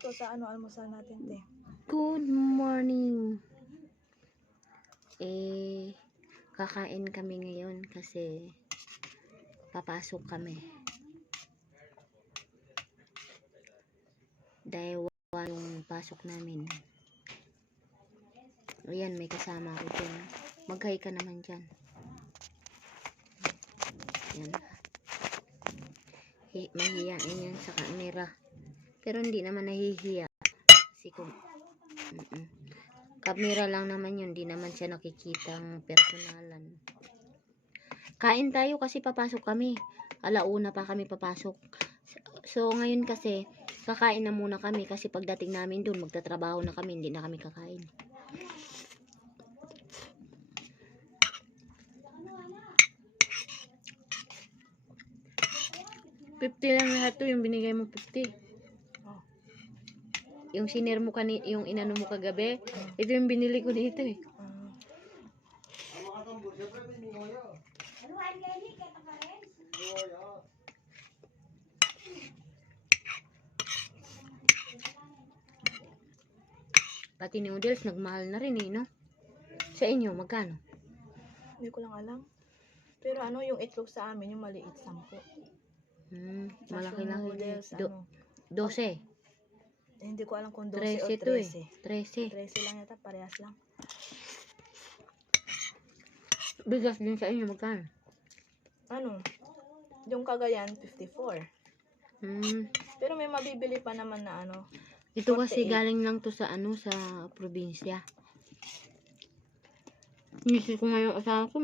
Ito sa ano, almusal natin, te. Good morning. Kakain kami ngayon kasi papasok kami. Dahil wala yung pasok namin. Ayan, may kasama ko dyan. Mag-hi ka naman dyan. Ayan. Mahihiyain yan sa camera. Pero hindi naman nahihiya. Kasi kung camera lang naman yun, di naman siya nakikitang personalan. Kain tayo kasi papasok kami. Alauna pa kami papasok. So ngayon kasi kakain na muna kami kasi pagdating namin dun magtatrabaho na kami, hindi na kami kakain. $50 lang lahat to, yung binigay mo 50. Yung sinir mo yung inano mo kagabi, ito yung binili ko dito eh. Pati noodles nagmahal na rin eh, no? Sa inyo magkano? Hindi ko lang alam. Pero ano, yung itlog sa amin, yung maliit, 10. Malaki lang yun. Noodles, 12. Hindi ko alam kung 12 o 13 to eh. 13. 13 lang yata, parehas lang. Bigas din sa inyo magkano? Ano? Yung Cagayan, 54. Pero may mabibili pa naman na ano. Ito kasi 48. galing lang to sa ano, sa probinsya. Inisip ko ngayon asawa ko.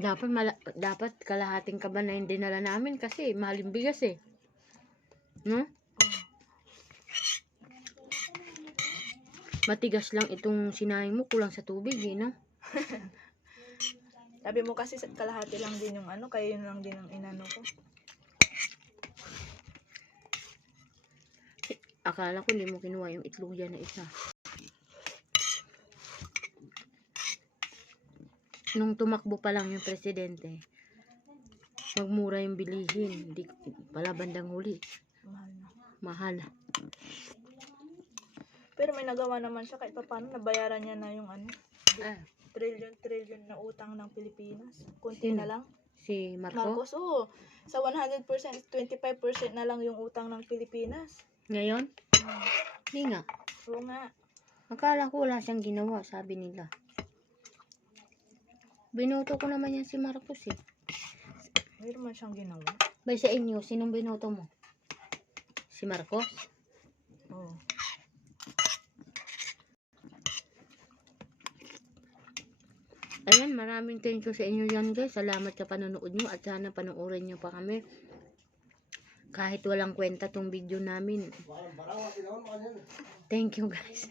Dapat kalahating kaban na yung dinala namin kasi mahal yung bigas eh. No? Matigas lang itong sinaing mo, kulang sa tubig eh, no? Sabi mo kasi kalahati lang din yung ano, kaya yun lang din ang inano ko. Akala ko hindi mo kinuha yung itlog dyan na isa. Nung tumakbo pa lang yung presidente, magmura yung bilihin. Hindi pala bandang huli. Mahal na. Mahal. Pero may nagawa naman siya kahit paano nabayaran niya na yung ano. Trillion na utang ng Pilipinas. Kunti Sino? na lang. Si Marco? Marcos, oo. Sa 100%, 25% na lang yung utang ng Pilipinas. Ngayon? Hindi nga. Oo nga. Akala ko wala siyang ginawa, sabi nila. Binoto ko naman yan si Marcos eh. Mayroon man siyang ginawa. Bay sa inyo, sinong binoto mo? Si Marcos? Oo. Ayan, maraming thank you sa inyo yan guys. Salamat sa panonood nyo at sana panoorin nyo pa kami. Kahit walang kwenta tong video namin. Thank you guys.